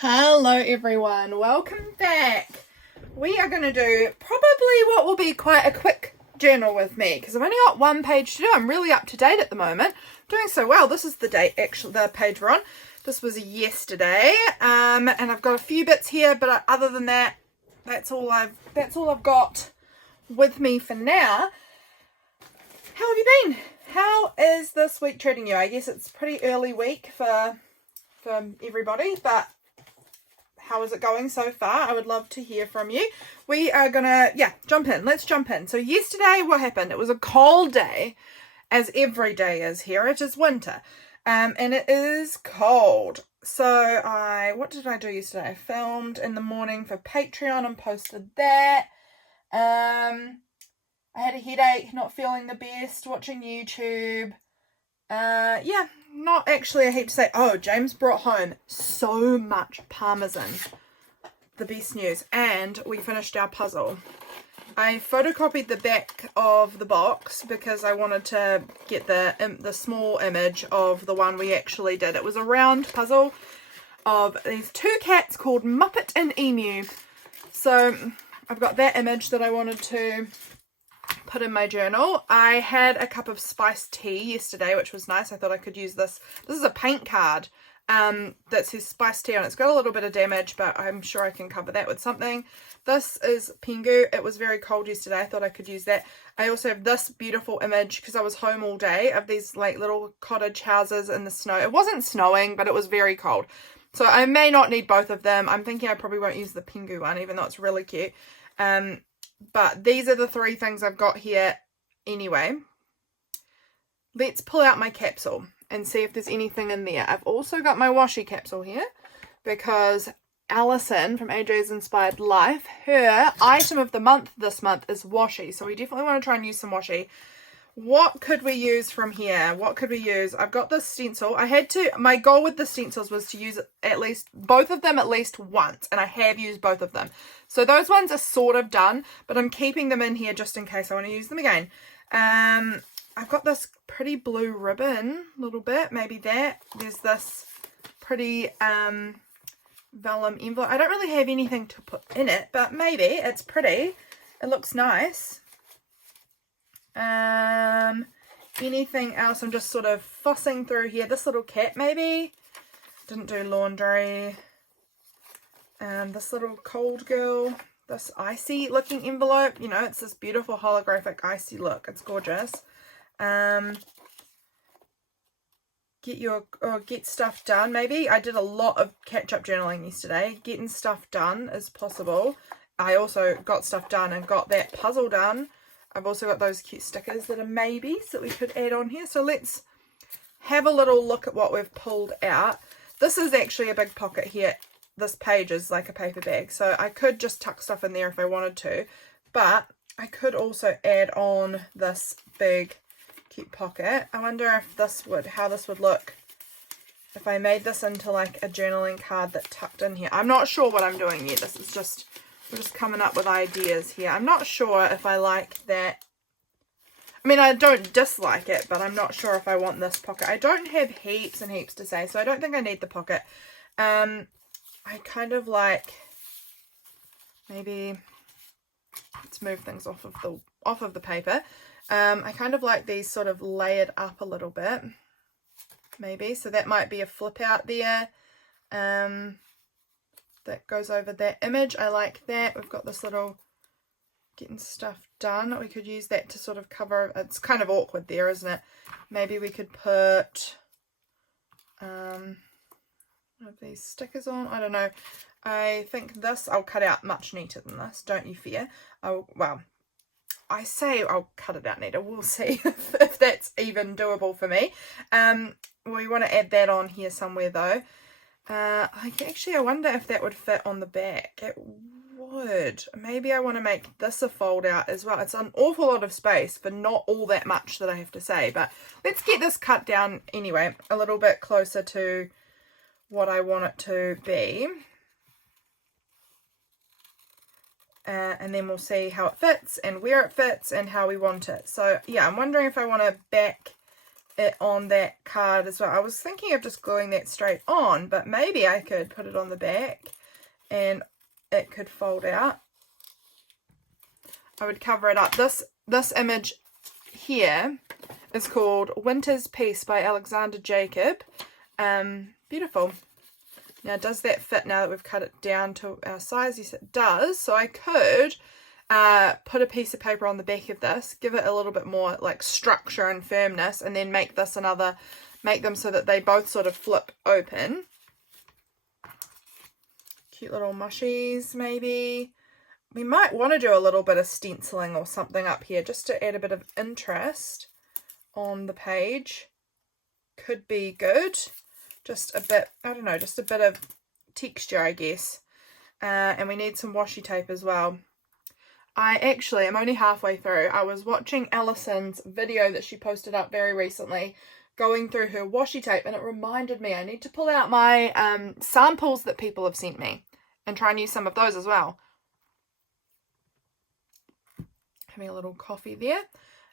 Hello everyone, welcome back. We are going to do probably what will be quite a quick journal with me because I've only got one page to do. I'm really up to date at the moment, doing so well. This is the date, actually, the page we're on. This was yesterday, and I've got a few bits here, but other than that, that's all I've got with me for now. How have you been? How is this week treating you? I guess it's a pretty early week for everybody, but how is it going so far? I would love to hear from you. We are gonna, jump in. Let's jump in. So yesterday, what happened? It was a cold day, as every day is here. It is winter, and it is cold. So what did I do yesterday? I filmed in the morning for Patreon and posted that. I had a headache, not feeling the best, watching YouTube. Not actually a heap to say. Oh, James brought home so much parmesan. The best news. And we finished our puzzle. I photocopied the back of the box because I wanted to get the small image of the one we actually did. It was a round puzzle of these two cats called Muppet and Emu. So I've got that image that I wanted to put in my journal. I had a cup of spiced tea yesterday, which was nice. I thought I could use this. This is a paint card that says spiced tea on it. It's got a little bit of damage, but I'm sure I can cover that with something. This is Pingu. It was very cold yesterday. I thought I could use that. I also have this beautiful image because I was home all day of these like little cottage houses in the snow. It wasn't snowing, but it was very cold. So I may not need both of them. I'm thinking I probably won't use the Pingu one, even though it's really cute. But these are the three things I've got here anyway. Let's pull out my capsule and see if there's anything in there. I've also got my washi capsule here because Alison from AJ's Inspired Life, her item of the month this month is washi. So we definitely want to try and use some washi. What could we use from here? What could we use? I've got this stencil. My goal with the stencils was to use at least both of them at least once, and I have used both of them. So those ones are sort of done, but I'm keeping them in here just in case I want to use them again. I've got this pretty blue ribbon, a little bit, maybe that. There's this pretty vellum envelope. I don't really have anything to put in it, but maybe it's pretty. It looks nice. Anything else? I'm just sort of fussing through here. This little cat maybe. Didn't do laundry. This little cold girl. This icy looking envelope. You know, it's this beautiful holographic icy look. It's gorgeous. Get stuff done maybe. I did a lot of catch-up journaling yesterday. Getting stuff done is possible. I also got stuff done and got that puzzle done. I've also got those cute stickers that are maybes that we could add on here. So let's have a little look at what we've pulled out. This is actually a big pocket here. This page is like a paper bag. So I could just tuck stuff in there if I wanted to. But I could also add on this big cute pocket. I wonder if how this would look if I made this into like a journaling card that tucked in here. I'm not sure what I'm doing yet. We're just coming up with ideas here. I'm not sure if I like that. I mean, I don't dislike it, but I'm not sure if I want this pocket. I don't have heaps and heaps to say, so I don't think I need the pocket. I kind of like, maybe, let's move things off of the paper. I kind of like these sort of layered up a little bit, maybe. So that might be a flip out there. That goes over that image. I like that. We've got this little getting stuff done. We could use that to sort of cover. It's kind of awkward there, isn't it? Maybe we could put one of these stickers on. I don't know. I think this I'll cut out much neater than this. Don't you fear. I say I'll cut it out neater. We'll see if that's even doable for me. We want to add that on here somewhere though. I wonder if that would fit on the back. It would. Maybe I want to make this a fold out as well. It's an awful lot of space for not all that much that I have to say, but let's get this cut down anyway, a little bit closer to what I want it to be. And then we'll see how it fits and where it fits and how we want it. So yeah, I'm wondering if I want to back it on that card as well. I was thinking of just gluing that straight on, but maybe I could put it on the back and it could fold out. I would cover it up. This image here is called Winter's Peace by Alexander Jacob. Beautiful. Now, does that fit now that we've cut it down to our size? Yes, it does. So I could put a piece of paper on the back of this, give it a little bit more like structure and firmness, and then make this make them so that they both sort of flip open. Cute little mushies, maybe. We might want to do a little bit of stenciling or something up here just to add a bit of interest on the page. Could be good. Just a bit, I don't know, just a bit of texture, I guess. And we need some washi tape as well. I'm only halfway through. I was watching Alison's video that she posted up very recently, going through her washi tape, and it reminded me I need to pull out my samples that people have sent me and try and use some of those as well. Having a little coffee there.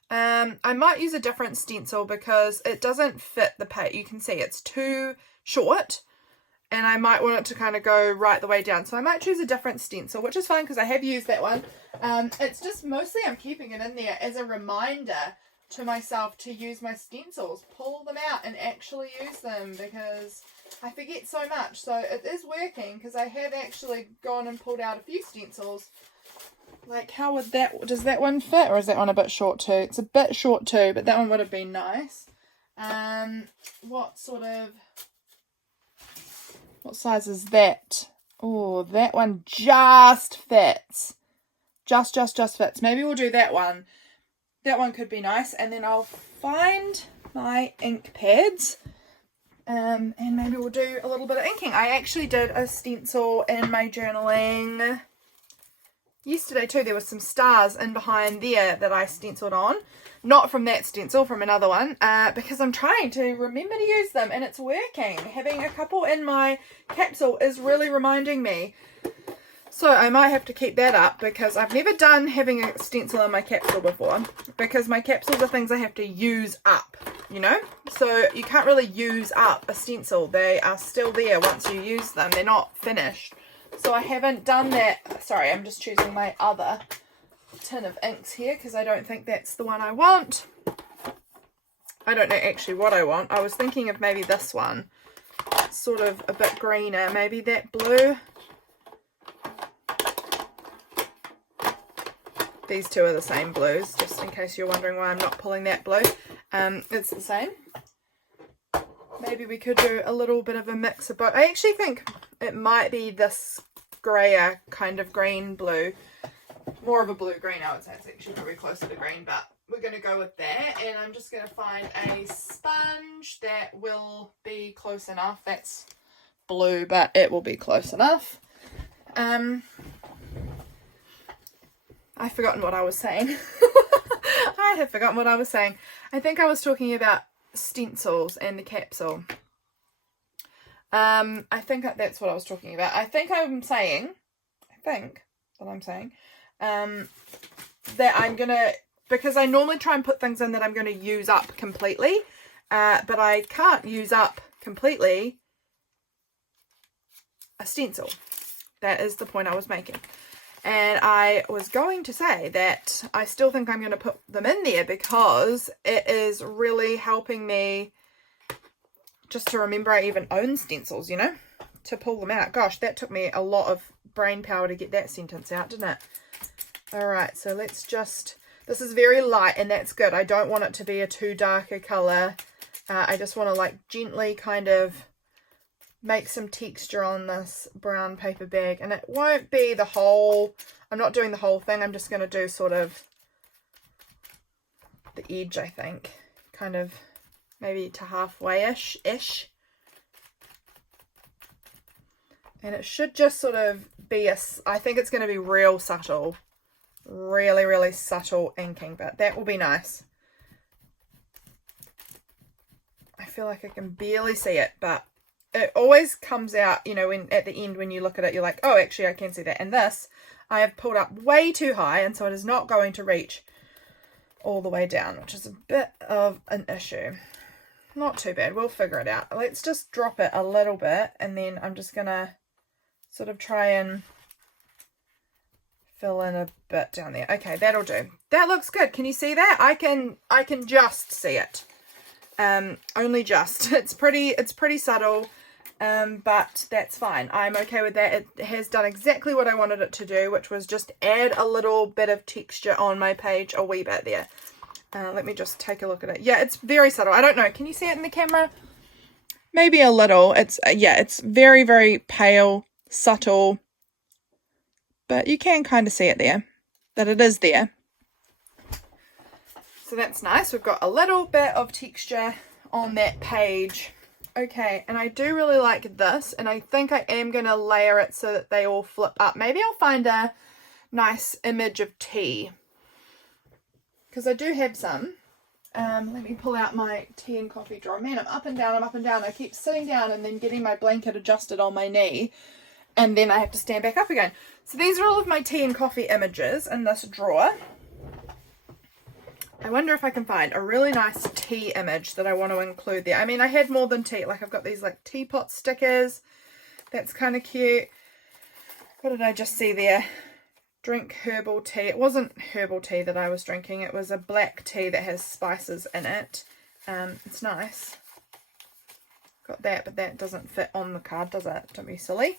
I might use a different stencil because it doesn't fit the page. You can see it's too short and I might want it to kind of go right the way down. So I might choose a different stencil, which is fine because I have used that one. It's just mostly I'm keeping it in there as a reminder to myself to use my stencils, pull them out and actually use them because I forget so much. So it is working because I have actually gone and pulled out a few stencils. Like, how would does that one fit, or is that one a bit short too? It's a bit short too, but that one would have been nice. What size is that? Oh, that one just fits. Just fits. Maybe we'll do that one. That one could be nice. And then I'll find my ink pads. And maybe we'll do a little bit of inking. I actually did a stencil in my journaling yesterday too. There was some stars in behind there that I stenciled on. Not from that stencil, from another one, because I'm trying to remember to use them and it's working. Having a couple in my capsule is really reminding me. So I might have to keep that up because I've never done having a stencil in my capsule before, because my capsules are things I have to use up, you know? So you can't really use up a stencil. They are still there once you use them. They're not finished. So I haven't done that. Sorry, I'm just choosing my other tin of inks here because I don't think that's the one I want. I don't know actually what I want. I was thinking of maybe this one. It's sort of a bit greener. Maybe that blue. These two are the same blues, just in case you're wondering why I'm not pulling that blue. It's the same. Maybe we could do a little bit of a mix of both. I actually think it might be this grayer kind of green blue. More of a blue green, I would say. It's actually probably closer to green, but we're going to go with that. And I'm just going to find a sponge that will be close enough. That's blue, but it will be close enough. I've forgotten what I was saying. I have forgotten what I was saying. I think I was talking about stencils and the capsule. I think that's what I was talking about. I think I'm saying that I'm gonna, because I normally try and put things in that I'm going to use up completely, but I can't use up completely a stencil. That is the point I was making. And I was going to say that I still think I'm going to put them in there because it is really helping me just to remember I even own stencils, you know, to pull them out. Gosh, that took me a lot of brain power to get that sentence out, didn't it? All right, so let's just, this is very light and that's good. I don't want it to be a too dark a color. I just want to like gently kind of make some texture on this brown paper bag, and it won't be the whole, I'm not doing the whole thing, I'm just going to do sort of the edge, I think, kind of maybe to halfway-ish, and it should just sort of be I think it's going to be real subtle, really subtle inking, but that will be nice. I feel like I can barely see it, but it always comes out, you know, when at the end when you look at it, you're like, oh, actually I can see that. And this, I have pulled up way too high, and so it is not going to reach all the way down, which is a bit of an issue. not too bad. We'll figure it out. Let's just drop it a little bit, and then I'm just gonna sort of try and fill in a bit down there. Okay, that'll do. That looks good. Can you see that? I can just see it. Only just. It's pretty subtle, but that's fine. I'm okay with that. It has done exactly what I wanted it to do, which was just add a little bit of texture on my page, a wee bit there. Let me just take a look at it. Yeah, it's very subtle. I don't know. Can you see it in the camera? Maybe a little. It's yeah, it's very, very pale, subtle, but you can kind of see it there, that it is there. So that's nice. We've got a little bit of texture on that page. Okay, and I do really like this, and I think I am going to layer it so that they all flip up. Maybe I'll find a nice image of tea, because I do have some. Let me pull out my tea and coffee drawer. Man, I'm up and down, I keep sitting down and then getting my blanket adjusted on my knee, and then I have to stand back up again. So these are all of my tea and coffee images in this drawer. I wonder if I can find a really nice tea image that I want to include there. I mean, I had more than tea. Like, I've got these like teapot stickers. That's kind of cute. What did I just see there? Drink herbal tea. It wasn't herbal tea that I was drinking. It was a black tea that has spices in it. It's nice. Got that, but that doesn't fit on the card, does it? Don't be silly.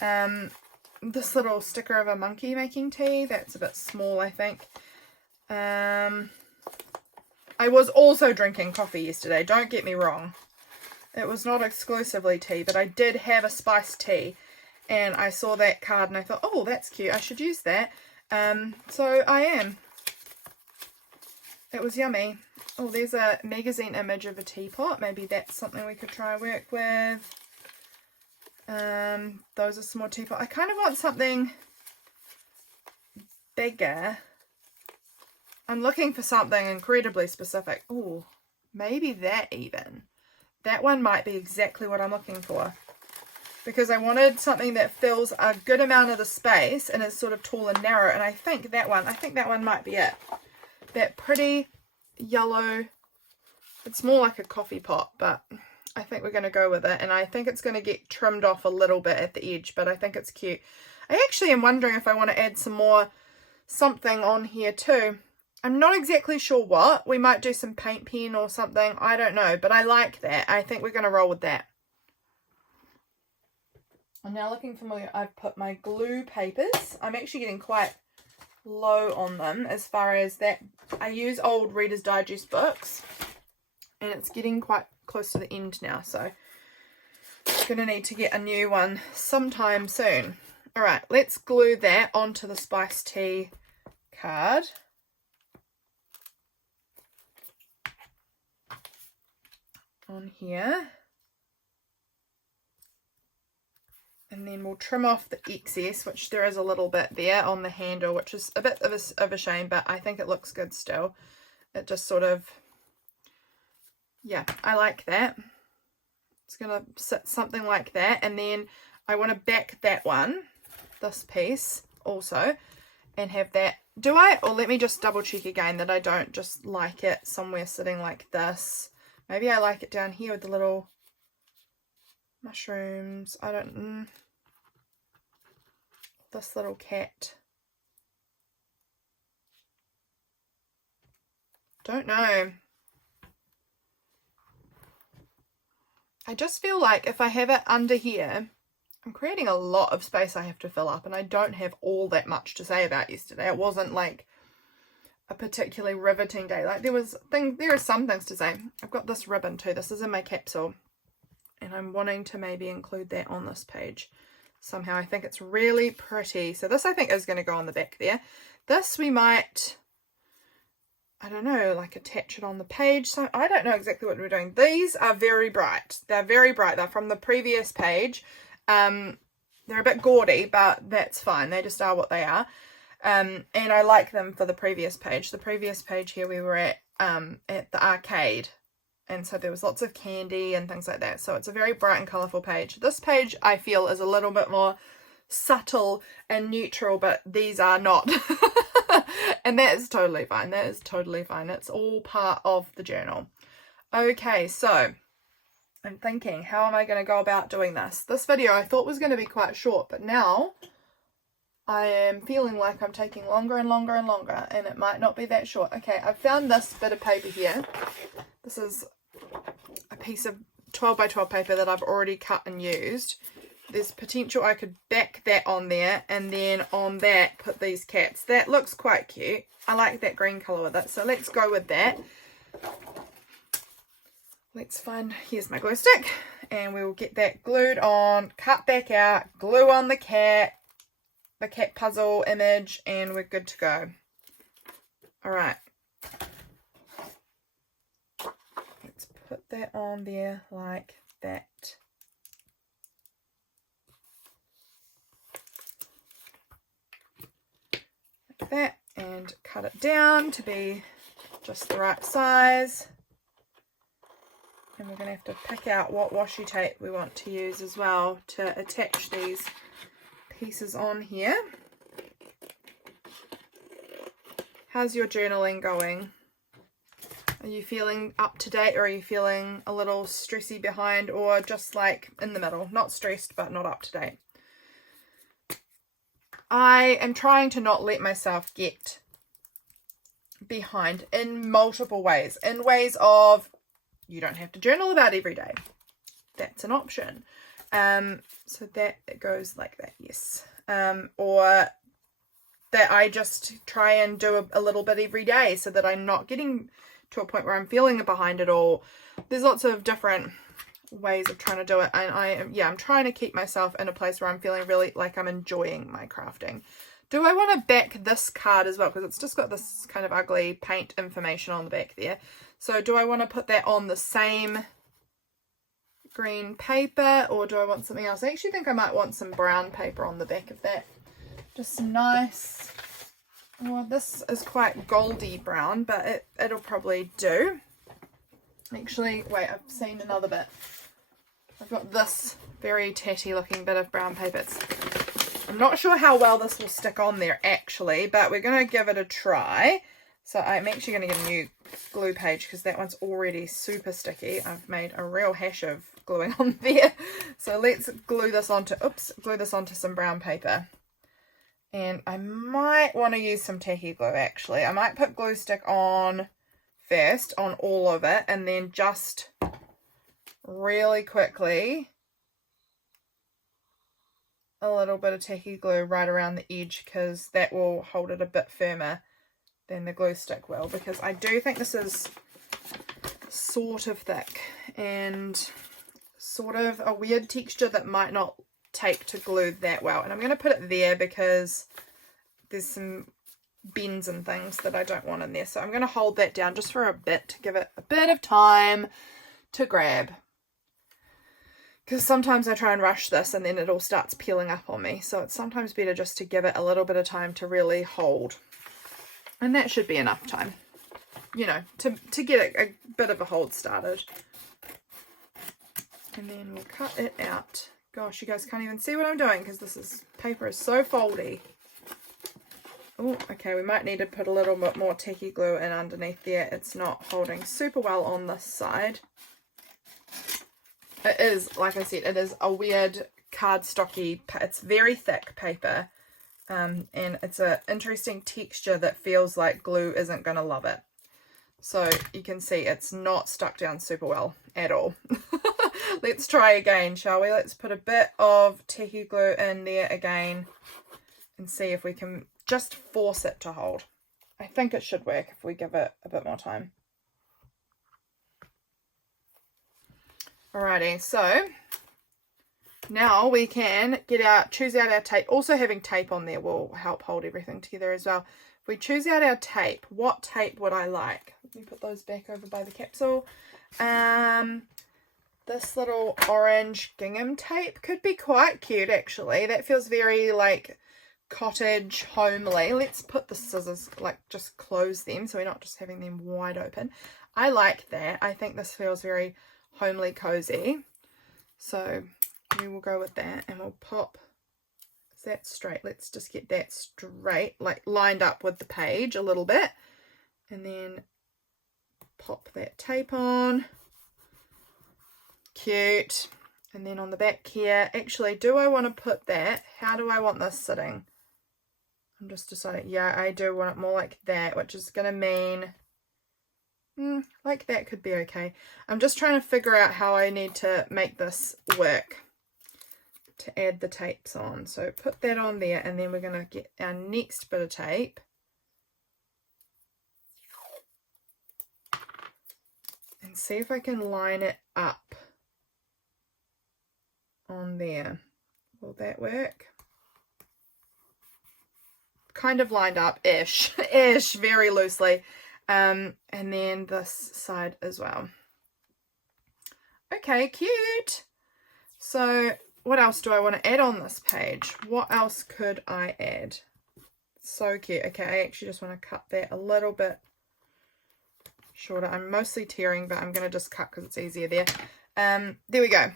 This little sticker of a monkey making tea. That's a bit small, I think. I was also drinking coffee yesterday, don't get me wrong. It was not exclusively tea, but I did have a spiced tea, and I saw that card and I thought, oh, that's cute, I should use that. So I am. It was yummy. Oh, there's a magazine image of a teapot. Maybe that's something we could try work with. Those are some more teapot. I kind of want something bigger. I'm looking for something incredibly specific. Oh, maybe that even. That one might be exactly what I'm looking for. Because I wanted something that fills a good amount of the space and is sort of tall and narrow. And I think that one might be it. That pretty yellow. It's more like a coffee pot, but I think we're going to go with it. And I think it's going to get trimmed off a little bit at the edge, but I think it's cute. I actually am wondering if I want to add some more something on here too. I'm not exactly sure what. We might do some paint pen or something. I don't know, but I like that. I think we're going to roll with that. I'm now looking for my, I've put my glue papers. I'm actually getting quite low on them as far as that. I use old Reader's Digest books, and it's getting quite close to the end now, so I'm going to need to get a new one sometime soon. All right, let's glue that onto the spiced tea card. On here, and then we'll trim off the excess, which there is a little bit there on the handle, which is a bit of a shame, but I think it looks good still. It just sort of, yeah, I like that. It's gonna sit something like that, and then I want to back that one, this piece also, and have that. Do I? Or let me just double check again that I don't just like it somewhere sitting like this. Maybe I like it down here with the little mushrooms. I don't... This little cat. Don't know. I just feel like if I have it under here, I'm creating a lot of space I have to fill up, and I don't have all that much to say about yesterday. It wasn't like a particularly riveting day. Like there are some things to say. I've got this ribbon too. This is in my capsule, and I'm wanting to maybe include that on this page somehow. I think it's really pretty. So this I think is going to go on the back there. This we might, I don't know, like attach it on the page. So I don't know exactly what we're doing. These are very bright. They're very bright. They're from the previous page. They're a bit gaudy, but that's fine. They just are what they are. And I like them for the previous page. The previous page here we were at the arcade, and so there was lots of candy and things like that. So it's a very bright and colourful page. This page I feel is a little bit more subtle and neutral, but these are not. And that is totally fine. That is totally fine. It's all part of the journal. Okay, so I'm thinking, how am I going to go about doing this? This video I thought was going to be quite short, but now I am feeling like I'm taking longer and longer and longer, and it might not be that short. Okay, I've found this bit of paper here. This is a piece of 12 by 12 paper that I've already cut and used. There's potential I could back that on there, and then on that put these cats. That looks quite cute. I like that green colour with it, so let's go with that. Let's find, here's my glue stick, and we will get that glued on, cut back out, glue on the cat puzzle image, and we're good to go. Alright. Let's put that on there like that. Like that, and cut it down to be just the right size. And we're going to have to pick out what washi tape we want to use as well to attach these pieces on here. How's your journaling going? Are you feeling up to date, or are you feeling a little stressy behind, or just like in the middle? Not stressed, but not up to date. I am trying to not let myself get behind in multiple ways. In ways of, you don't have to journal about every day. That's an option. So that it goes like that, yes. Or that I just try and do a little bit every day so that I'm not getting to a point where I'm feeling behind at all. There's lots of different ways of trying to do it, and I'm trying to keep myself in a place where I'm feeling really like I'm enjoying my crafting. Do I want to back this card as well, because it's just got this kind of ugly paint information on the back there? So do I want to put that on the same green paper, or do I want something else? I actually think I might want some brown paper on the back of that. Just some nice, well, this is quite goldy brown, but it'll probably do. Actually, wait, I've seen another bit. I've got this very tatty looking bit of brown paper. I'm not sure how well this will stick on there actually, but we're going to give it a try. So I'm actually going to get a new glue page because that one's already super sticky. I've made a real hash of gluing on there. So let's glue this onto some brown paper. And I might want to use some tacky glue actually. I might put glue stick on first on all of it, and then just really quickly a little bit of tacky glue right around the edge, because that will hold it a bit firmer than the glue stick will, because I do think this is sort of thick and sort of a weird texture that might not take to glue that well. And I'm going to put it there because there's some bends and things that I don't want in there, so I'm going to hold that down just for a bit to give it a bit of time to grab, because sometimes I try and rush this and then it all starts peeling up on me, so it's sometimes better just to give it a little bit of time to really hold, and that should be enough time, you know, to get a bit of a hold started. And then we'll cut it out. Gosh, you guys can't even see what I'm doing because this paper is so foldy. Oh, okay, we might need to put a little bit more tacky glue in underneath there. It's not holding super well on this side. It is, like I said, it is a weird cardstocky, it's very thick paper, and it's an interesting texture that feels like glue isn't going to love it. So you can see it's not stuck down super well at all. Let's try again, shall we? Let's put a bit of tacky glue in there again and see if we can just force it to hold. I think it should work if we give it a bit more time. Alrighty, so now we can choose out our tape. Also having tape on there will help hold everything together as well. If we choose out our tape, what tape would I like? Let me put those back over by the capsule. This little orange gingham tape could be quite cute actually. That feels very like cottage homely. Let's put the scissors, like just close them so we're not just having them wide open. I like that. I think this feels very homely cozy. So we will go with that, and we'll pop, is that straight? Let's just get that straight, like lined up with the page a little bit, and then pop that tape on. Cute. And then on the back here, actually, do I want to put that? How do I want this sitting? I'm just deciding. Yeah, I do want it more like that, which is going to mean like that could be okay. I'm just trying to figure out how I need to make this work to add the tapes on. So put that on there, and then we're going to get our next bit of tape. And see if I can line it up on there. Will that work? Kind of lined up ish very loosely, and then this side as well. Okay, cute. So what else do I want to add on this page? What else could I add? So cute. Okay, I actually just want to cut that a little bit shorter. I'm mostly tearing, but I'm going to just cut because it's easier there. There we go.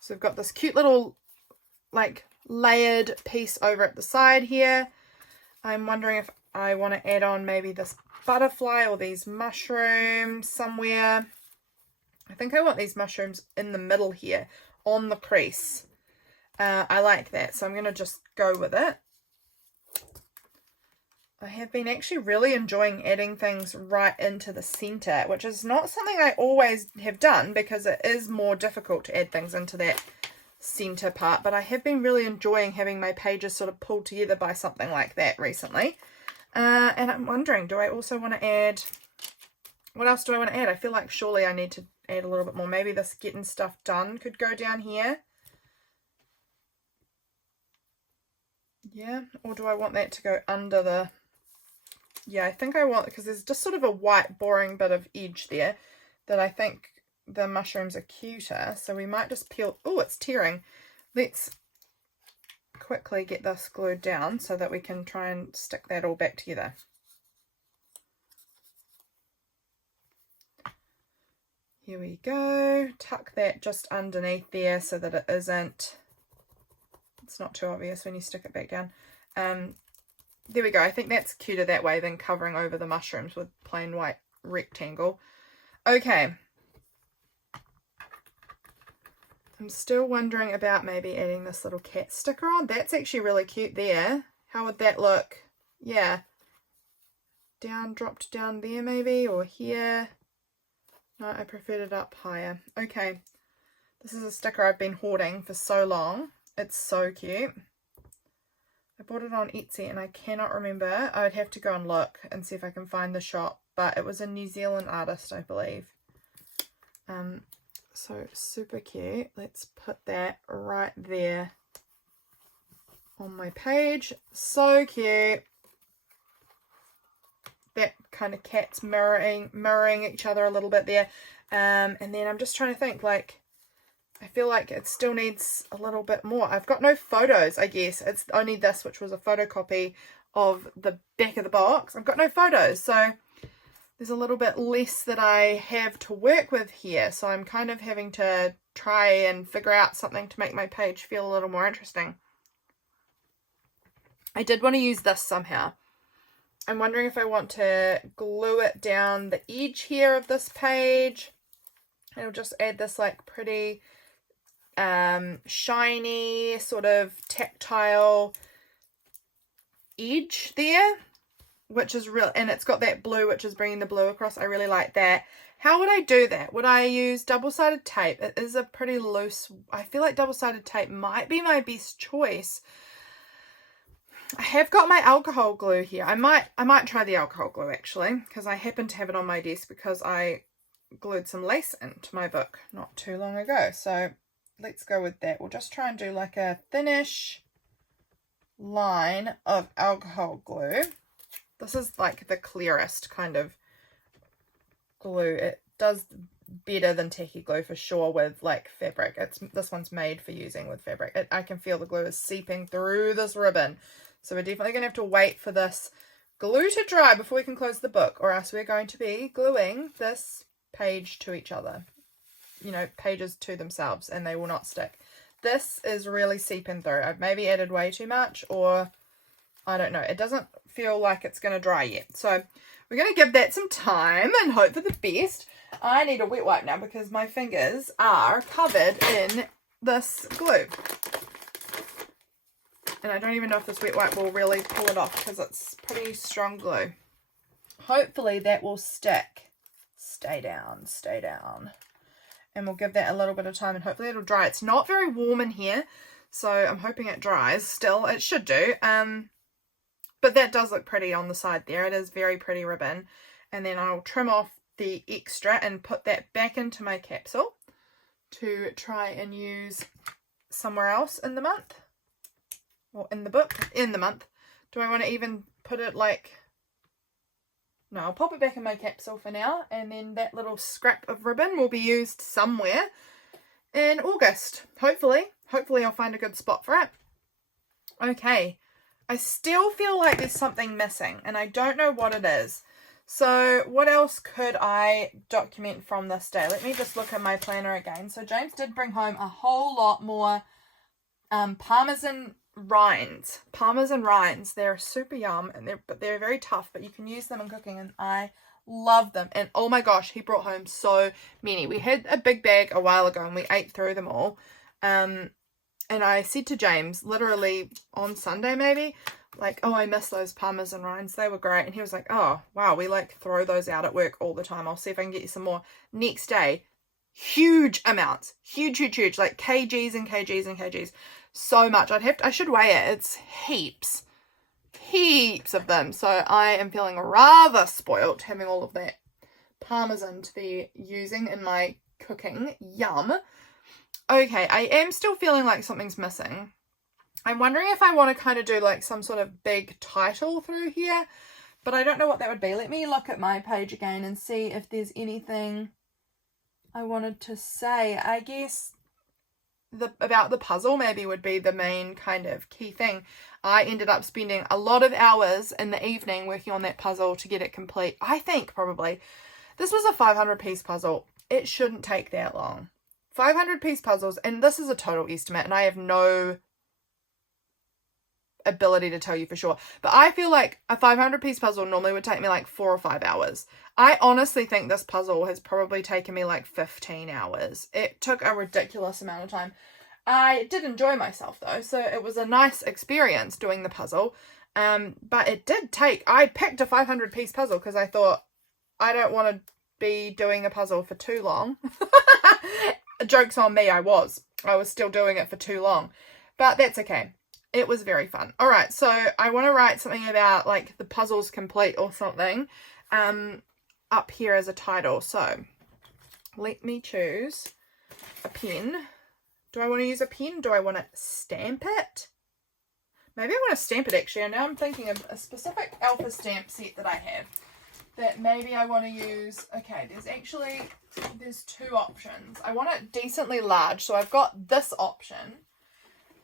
So we've got this cute little like layered piece over at the side here. I'm wondering if I want to add on maybe this butterfly or these mushrooms somewhere. I think I want these mushrooms in the middle here on the crease. I like that, so I'm going to just go with it. I have been actually really enjoying adding things right into the center, which is not something I always have done because it is more difficult to add things into that center part, but I have been really enjoying having my pages sort of pulled together by something like that recently. And I'm wondering, do I also want to add, what else do I want to add? I feel like surely I need to add a little bit more. Maybe this getting stuff done could go down here. Yeah, or do I want that to go under the, yeah, I think I want, because there's just sort of a white boring bit of edge there that I think the mushrooms are cuter, so we might just peel. Oh, it's tearing. Let's quickly get this glued down so that we can try and stick that all back together. Here we go. Tuck that just underneath there so that it isn't, it's not too obvious when you stick it back down. There we go. I think that's cuter that way than covering over the mushrooms with plain white rectangle. Okay. I'm still wondering about maybe adding this little cat sticker on. That's actually really cute there. How would that look? Yeah. Down, dropped down there maybe, or here. No, I preferred it up higher. Okay. This is a sticker I've been hoarding for so long. It's so cute. I bought it on Etsy and I cannot remember. I would have to go and look and see if I can find the shop, but it was a New Zealand artist, I believe. So super cute. Let's put that right there on my page. So cute. That kind of cat's mirroring each other a little bit there. And then I'm just trying to think, like, I feel like it still needs a little bit more. I've got no photos, I guess. It's only this, which was a photocopy of the back of the box. I've got no photos, so there's a little bit less that I have to work with here. So I'm kind of having to try and figure out something to make my page feel a little more interesting. I did want to use this somehow. I'm wondering if I want to glue it down the edge here of this page. It'll just add this like pretty shiny sort of tactile edge there, which is real, and it's got that blue which is bringing the blue across. I really like that. How would I do that? Would I use double-sided tape? It is a pretty loose, I feel like double-sided tape might be my best choice. I have got my alcohol glue here. I might try the alcohol glue actually, because I happen to have it on my desk because I glued some lace into my book not too long ago. So let's go with that. We'll just try and do like a thinnish line of alcohol glue. This is like the clearest kind of glue. It does better than tacky glue for sure with like fabric. This one's made for using with fabric. I can feel the glue is seeping through this ribbon. So we're definitely going to have to wait for this glue to dry before we can close the book, or else we're going to be gluing this page to each other. You know, pages to themselves, and they will not stick. This is really seeping through. I've maybe added way too much, or I don't know. It doesn't feel like it's going to dry yet. So we're going to give that some time and hope for the best. I need a wet wipe now because my fingers are covered in this glue. And I don't even know if this wet wipe will really pull it off because it's pretty strong glue. Hopefully that will stick. Stay down, stay down. And we'll give that a little bit of time and hopefully it'll dry. It's not very warm in here, so I'm hoping it dries still. It should do. But that does look pretty on the side there. It is very pretty ribbon. And then I'll trim off the extra and put that back into my capsule to try and use somewhere else in the month. Or in the book. In the month. Do I want to even put it like... No, I'll pop it back in my capsule for now. And then that little scrap of ribbon will be used somewhere in August. Hopefully. Hopefully I'll find a good spot for it. Okay. I still feel like there's something missing. And I don't know what it is. So what else could I document from this day? Let me just look at my planner again. So James did bring home a whole lot more Parmesan rinds. Parmesan rinds. They're super yum, and they're very tough, but you can use them in cooking, and I love them. And oh my gosh, he brought home so many. We had a big bag a while ago, and we ate through them all. And I said to James, literally on Sunday maybe, like, oh, I miss those Parmesan rinds. They were great. And he was like, oh, wow, we like throw those out at work all the time. I'll see if I can get you some more. Next day, huge amounts. Huge, like kgs and kgs and kgs. So much. I should weigh it. It's heaps of them. So I am feeling rather spoilt having all of that Parmesan to be using in my cooking. Yum. Okay, I am still feeling like something's missing. I'm wondering if I want to kind of do like some sort of big title through here, but I don't know what that would be. Let me look at my page again and see if there's anything I wanted to say. I guess about the puzzle maybe would be the main kind of key thing. I ended up spending a lot of hours in the evening working on that puzzle to get it complete. I think probably this was a 500 piece puzzle. It shouldn't take that long. 500 piece puzzles, and this is a total estimate, and I have no ability to tell you for sure, but I feel like a 500 piece puzzle normally would take me like 4 or 5 hours. I honestly think this puzzle has probably taken me like 15 hours. It took a ridiculous amount of time. I did enjoy myself though, so it was a nice experience doing the puzzle, but it did take, I picked a 500 piece puzzle because I thought I don't want to be doing a puzzle for too long. Joke's on me, I was still doing it for too long, but that's okay. It was very fun. All right, so I want to write something about like the puzzle's complete or something up here as a title. So let me choose a pen. Do I want to use a pen? Do I want to stamp it? Maybe I want to stamp it actually. And now I'm thinking of a specific alpha stamp set that I have that maybe I want to use. Okay, there's two options. I want it decently large. So I've got this option.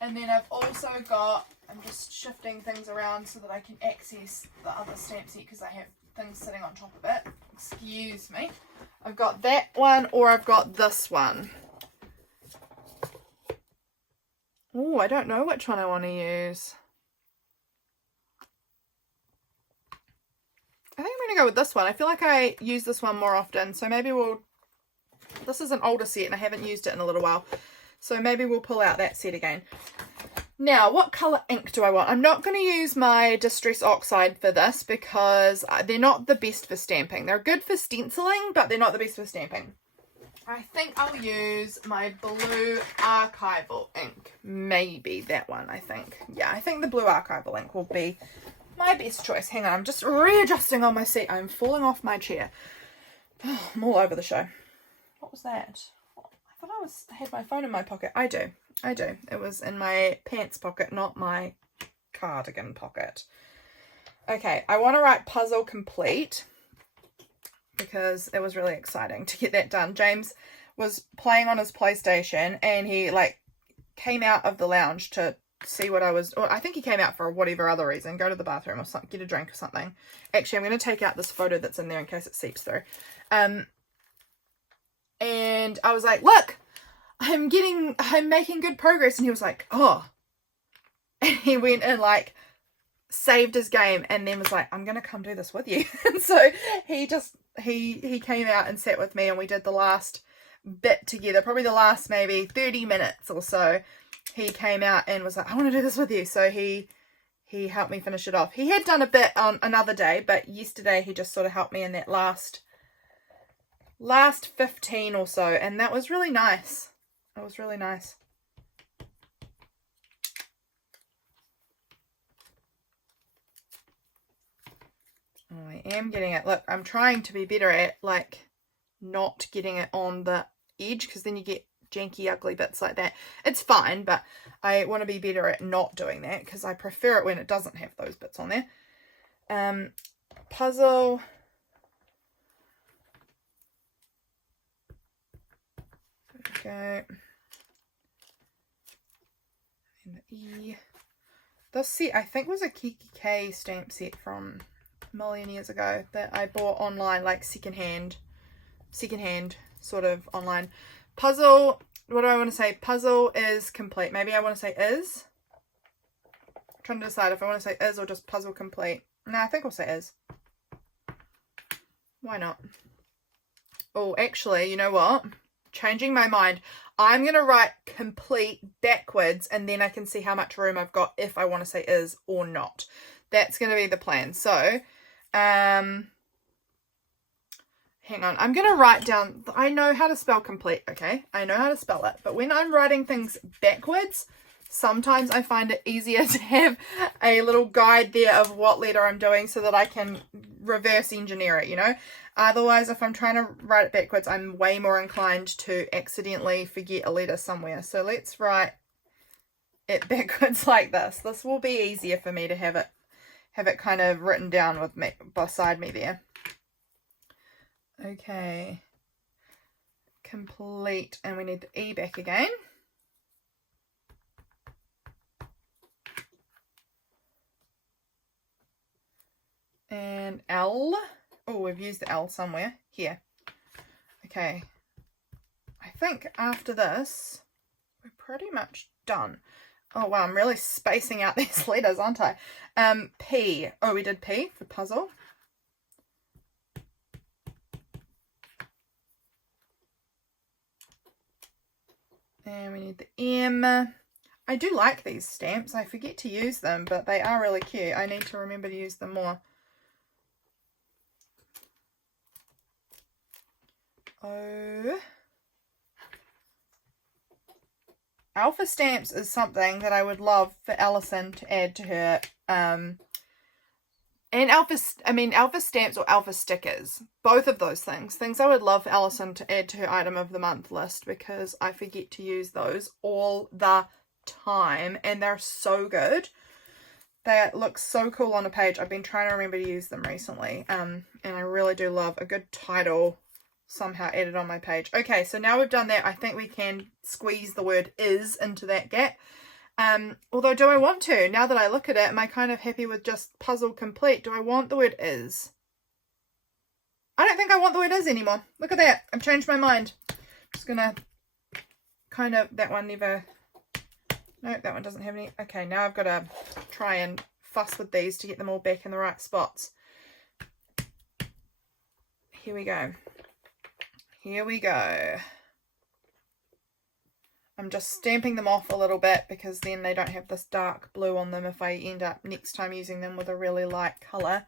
And then I've also got, I'm just shifting things around so that I can access the other stamp set because I have things sitting on top of it. Excuse me. I've got that one or I've got this one. Oh, I don't know which one I want to use. I think I'm going to go with this one. I feel like I use this one more often. So maybe this is an older set and I haven't used it in a little while. So maybe we'll pull out that set again. Now, what colour ink do I want? I'm not going to use my Distress Oxide for this because they're not the best for stamping. They're good for stenciling, but they're not the best for stamping. I think I'll use my blue archival ink. Maybe that one, I think. Yeah, I think the blue archival ink will be my best choice. Hang on, I'm just readjusting on my seat. I'm falling off my chair. I'm all over the show. What was that? I thought I had my phone in my pocket. I do. It was in my pants pocket, not my cardigan pocket. Okay, I want to write puzzle complete because it was really exciting to get that done. James was playing on his PlayStation and he like came out of the lounge to see what I think he came out for whatever other reason, go to the bathroom or something, get a drink or something. Actually, I'm going to take out this photo that's in there in case it seeps through. And I was like, look, I'm making good progress. And he was like, oh. And he went and like saved his game and then was like, I'm gonna come do this with you. And so he came out and sat with me, and we did the last bit together, probably the last maybe 30 minutes or so. He came out and was like, I want to do this with you. So he helped me finish it off. He had done a bit on another day, but yesterday he just sort of helped me in that last 15 or so, and that was really nice. It was really nice. Oh, I am getting it. Look, I'm trying to be better at, like, not getting it on the edge, because then you get janky, ugly bits like that. It's fine, but I want to be better at not doing that, because I prefer it when it doesn't have those bits on there. Puzzle. There we go. And the E. This set, I think, was a Kiki K stamp set from a million years ago that I bought online, like secondhand sort of online. Puzzle, what do I want to say? Puzzle is complete. Maybe I want to say is. I'm trying to decide if I want to say is or just puzzle complete. No, I think I'll say is. Why not? Oh, actually, you know what? Changing my mind. I'm going to write complete backwards, and then I can see how much room I've got if I want to say is or not. That's going to be the plan. So, hang on. I'm going to write down, I know how to spell complete, okay? I know how to spell it. But when I'm writing things backwards, sometimes I find it easier to have a little guide there of what letter I'm doing so that I can reverse engineer it, you know? Otherwise, if I'm trying to write it backwards, I'm way more inclined to accidentally forget a letter somewhere. So let's write it backwards like this. This will be easier for me to have it kind of written down with me beside me there. Okay. Complete. And we need the E back again. And L. Oh, we've used the L somewhere. Here. Okay. I think after this, we're pretty much done. Oh, wow. I'm really spacing out these letters, aren't I? P. Oh, we did P for puzzle. And we need the M. I do like these stamps. I forget to use them, but they are really cute. I need to remember to use them more. O. Alpha stamps is something that I would love for Alison to add to her. And alpha stamps or alpha stickers. Both of those things I would love for Alison to add to her item of the month list, because I forget to use those all the time and they're so good. They look so cool on a page. I've been trying to remember to use them recently. And I really do love a good title somehow added on my page. Okay, so now we've done that, I think we can squeeze the word is into that gap. Although, do I want to? Now that I look at it, am I kind of happy with just puzzle complete? Do I want the word is? I don't think I want the word is anymore. Look at that. I've changed my mind. Just gonna kind of, that one never, no, that one doesn't have any. Okay, now I've got to try and fuss with these to get them all back in the right spots. Here we go. Here we go. I'm just stamping them off a little bit because then they don't have this dark blue on them if I end up next time using them with a really light colour,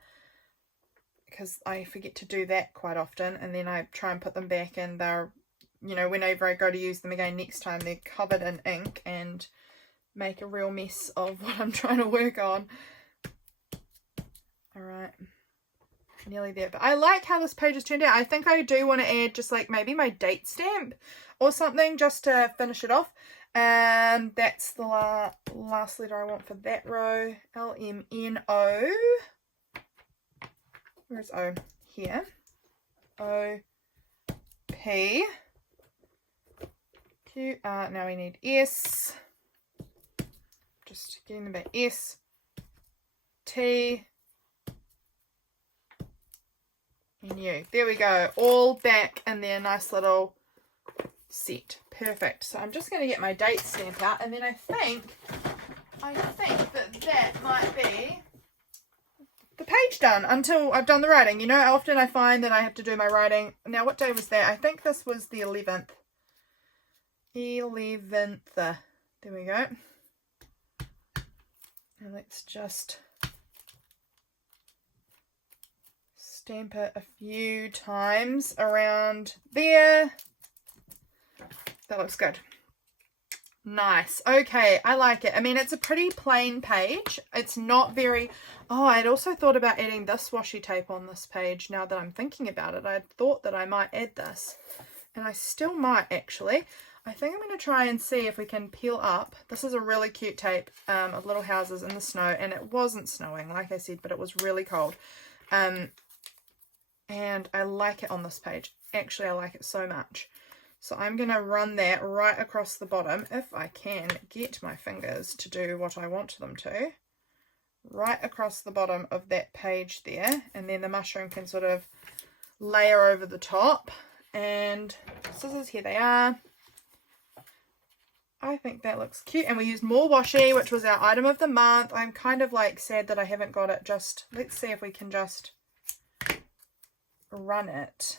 because I forget to do that quite often, and then I try and put them back and they're, you know, whenever I go to use them again next time, they're covered in ink and make a real mess of what I'm trying to work on. Alright. Nearly there, but I like how this page has turned out. I think I do want to add just like maybe my date stamp or something just to finish it off. And that's the last letter I want for that row. L-M-N-O. Where's O? Here. O-P. Q. Now we need S. Just getting them back. S. T. And U. There we go. All back in their nice little set. Perfect. So I'm just going to get my date stamp out, and then I think that might be done until I've done the writing. You know, often I find that I have to do my writing. Now, what day was that? I think this was the 11th. 11th. There we go. And let's just stamp it a few times around there. That looks good. Nice. Okay, I like it. I mean, it's a pretty plain page. It's not very... Oh, I'd also thought about adding this washi tape on this page now that I'm thinking about it. I thought that I might add this. And I still might, actually. I think I'm going to try and see if we can peel up. This is a really cute tape of little houses in the snow. And it wasn't snowing, like I said, but it was really cold. And I like it on this page. Actually, I like it so much. So I'm going to run that right across the bottom, if I can get my fingers to do what I want them to. Right across the bottom of that page there. And then the mushroom can sort of layer over the top. And scissors, here they are. I think that looks cute. And we used more washi, which was our item of the month. I'm kind of like sad that I haven't got it just... Let's see if we can just run it.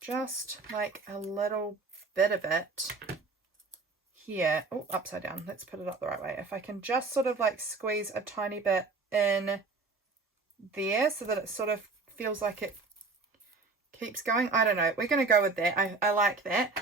Just like a little bit of it here. Oh, upside down. Let's put it up the right way. If I can just sort of like squeeze a tiny bit in there so that it sort of feels like it keeps going. I don't know. We're going to go with that. I like that.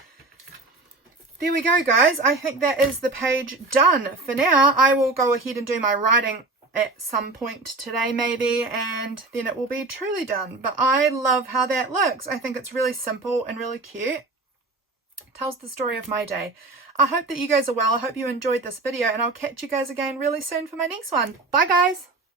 There we go, guys. I think that is the page done. For now, I will go ahead and do my writing at some point today maybe, and then it will be truly done. But I love how that looks. I think it's really simple and really cute. It tells the story of my day. I hope that you guys are well. I hope you enjoyed this video, and I'll catch you guys again really soon for my next one. Bye, guys.